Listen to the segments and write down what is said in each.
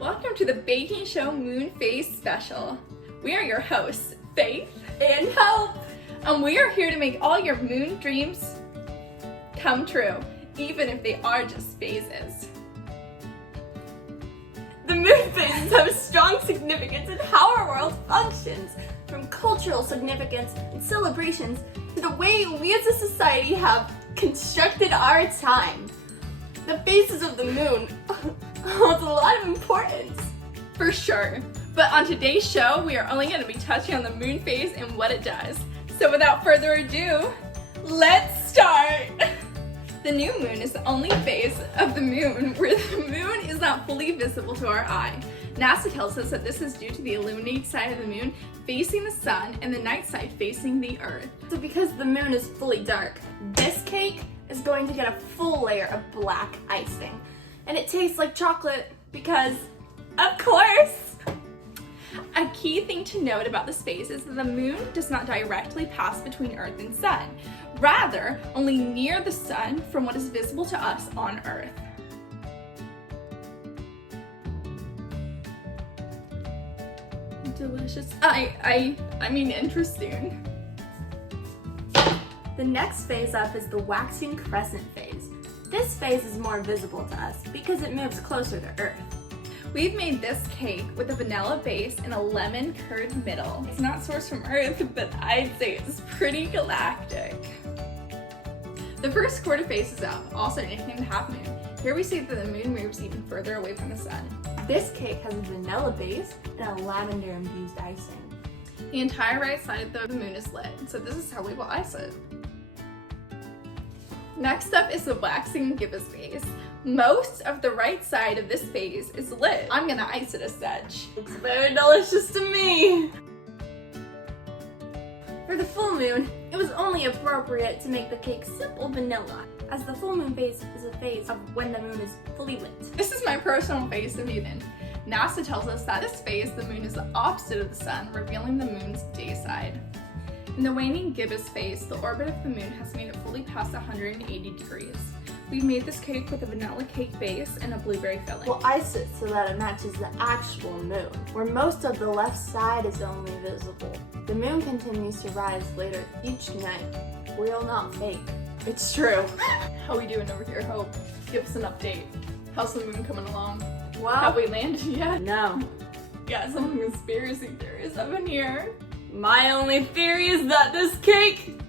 Welcome to the Baking Show Moon Phase Special. We are your hosts, Faith and Hope, and we are here to make all your moon dreams come true, even if they are just phases. The moon phases have strong significance in how our world functions, from cultural significance and celebrations to the way we as a society have constructed our time. The phases of the moon hold a lot of importance. For sure. But on today's show, we are only going to be touching on the moon phase and what it does. So without further ado, let's start! The new moon is the only phase of the moon where the moon is not fully visible to our eye. NASA tells us that this is due to the illuminated side of the moon facing the sun and the night side facing the earth. So because the moon is fully dark, this cake is going to get a full layer of black icing. And it tastes like chocolate because, of course! A key thing to note about this phase is that the moon does not directly pass between Earth and Sun, rather only near the sun from what is visible to us on Earth. Delicious. I mean interesting. The next phase up is the waxing crescent phase. This phase is more visible to us because it moves closer to Earth. We've made this cake with a vanilla base and a lemon curd middle. It's not sourced from Earth, but I'd say it's pretty galactic. The first quarter phase is up, also nicknamed the half moon. Here we see that the moon moves even further away from the sun. This cake has a vanilla base and a lavender infused icing. The entire right side of the moon is lit, so this is how we will ice it. Next up is the waxing gibbous phase. Most of the right side of this phase is lit. I'm gonna ice it as such. It's very delicious to me! For the full moon, it was only appropriate to make the cake simple vanilla, as the full moon phase is a phase of when the moon is fully lit. This is my personal phase of Eden. NASA tells us that this phase, the moon is the opposite of the sun, revealing the moon's day side. In the waning gibbous phase, the orbit of the moon has made it fully past 180 degrees. We've made this cake with a vanilla cake base and a blueberry filling. We'll ice it so that it matches the actual moon, where most of the left side is only visible. The moon continues to rise later each night. Real, not fake. It's true. How we doing over here, Hope? Give us an update. How's the moon coming along? Well, have we landed yet? No. Got some conspiracy theories up in here. My only theory is that this cake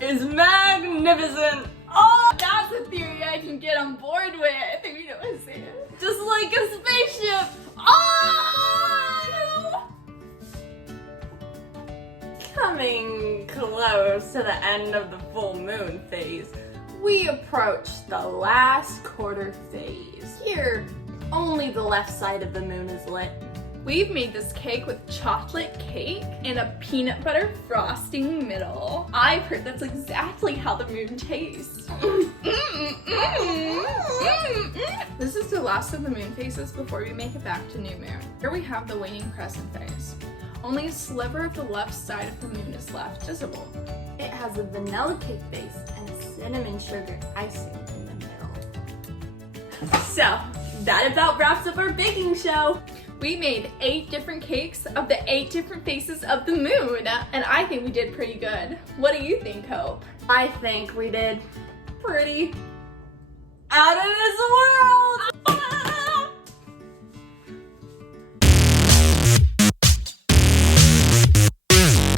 is magnificent. Oh, that's a theory I can get on board with. I think you know what I'm saying. Just like a spaceship. Oh! Coming close to the end of the full moon phase, we approach the last quarter phase. Here, only the left side of the moon is lit. We've made this cake with chocolate cake and a peanut butter frosting middle. I've heard that's exactly how the moon tastes. This is the last of the moon phases before we make it back to new moon. Here we have the waning crescent phase. Only a sliver of the left side of the moon is left visible. It has a vanilla cake base and a cinnamon sugar icing in the middle. So, that about wraps up our baking show. We made 8 different cakes of the 8 different faces of the moon, and I think we did pretty good. What do you think, Hope? I think we did pretty out of this world!